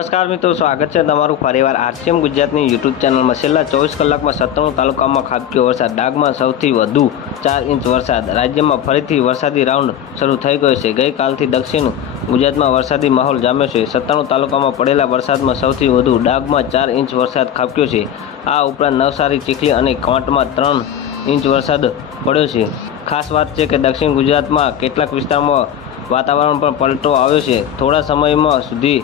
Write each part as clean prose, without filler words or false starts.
નમસ્કાર મિત્રો, સ્વાગત છે તમારું ફરીવાર આરસીએમ ગુજરાતની યુટ્યુબ ચેનલમાં। છેલ્લા 24 કલાકમાં 97 તાલુકામાં ખાબક્યો વરસાદ। ડાંગમાં સૌથી વધુ 4 ઇંચ વરસાદ। રાજ્યમાં ફરીથી વરસાદી રાઉન્ડ શરૂ થઈ ગયો છે। ગઈકાલથી દક્ષિણ ગુજરાતમાં વરસાદી માહોલ જામ્યો છે। 97 તાલુકામાં પડેલા વરસાદમાં સૌથી વધુ ડાંગમાં 4 ઇંચ વરસાદ ખાબક્યો છે। આ ઉપરાંત નવસારી, ચીખલી અને કોંટમાં 3 ઇંચ વરસાદ પડ્યો છે। ખાસ વાત છે કે દક્ષિણ ગુજરાતમાં કેટલાક વિસ્તારમાં વાતાવરણ પણ પલટો આવ્યો છે। થોડા સમયમાં સુધી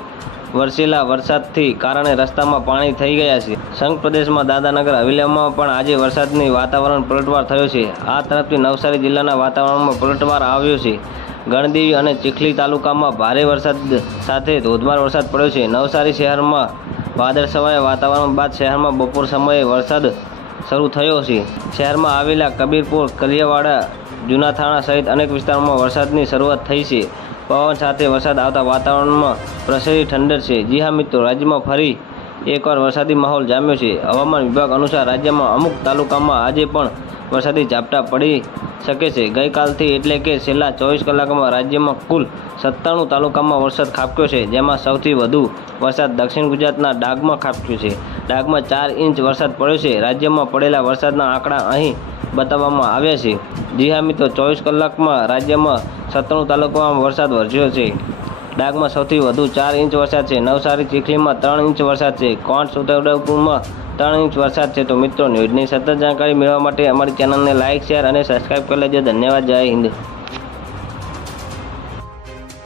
વરસેલા વરસાદથી કારણે રસ્તામાં પાણી થઈ ગયા છે। સંઘ પ્રદેશમાં દાદરાનગર હવેલીમાં પણ આજે વરસાદની વાતાવરણ પલટવાર થયો છે। આ તરફથી નવસારી જિલ્લાના વાતાવરણમાં પલટવાર આવ્યો છે। ગણદેવી અને ચીખલી તાલુકામાં ભારે વરસાદ સાથે ધોધમાર વરસાદ પડ્યો છે। નવસારી શહેરમાં વાદળછાયા વાતાવરણ બાદ શહેરમાં બપોર સમયે વરસાદ શરૂ થયો છે। શહેરમાં આવેલા કબીરપુર, કલિયાવાડા, જૂનાથાણા સહિત અનેક વિસ્તારોમાં વરસાદની શરૂઆત થઈ છે। પવન સાથે વરસાદ આવતા વાતાવરણમાં પ્રસરી ઠંડક છે। જી હા મિત્રો, રાજ્યમાં ફરી એકવાર વરસાદી માહોલ જામ્યો છે। હવામાન વિભાગ અનુસાર રાજ્યમાં અમુક તાલુકામાં આજે પણ વરસાદી ઝાપટા પડી શકે છે। ગઈકાલથી એટલે કે છેલ્લા 24 કલાકમાં રાજ્યમાં કુલ 97 તાલુકામાં વરસાદ ખાબક્યો છે, જેમાં સૌથી વધુ વરસાદ દક્ષિણ ગુજરાતના ડાંગમાં ખાબક્યો છે। ડાંગમાં 4 ઇંચ વરસાદ પડ્યો છે। રાજ્યમાં પડેલા વરસાદના આંકડા અહીં બતાવવામાં આવ્યા છે। જી હા મિત્રો, 24 કલાકમાં રાજ્યમાં 97 તાલુકામાં વરસાદ વરસ્યો છે। ડાંગમાં સૌથી વધુ 4 ઇંચ વરસાદ છે। નવસારી, ચીખલીમાં 3 ઇંચ વરસાદ છે। કોંટ, છોટાઉદેપુરમાં 3 ઇંચ વરસાદ છે। તો મિત્રો, ન્યૂઝની સતત જાણકારી મેળવવા માટે અમારી ચેનલને લાઇક, શેર અને સબસ્ક્રાઈબ કરી લેજો। ધન્યવાદ। જય હિન્દ।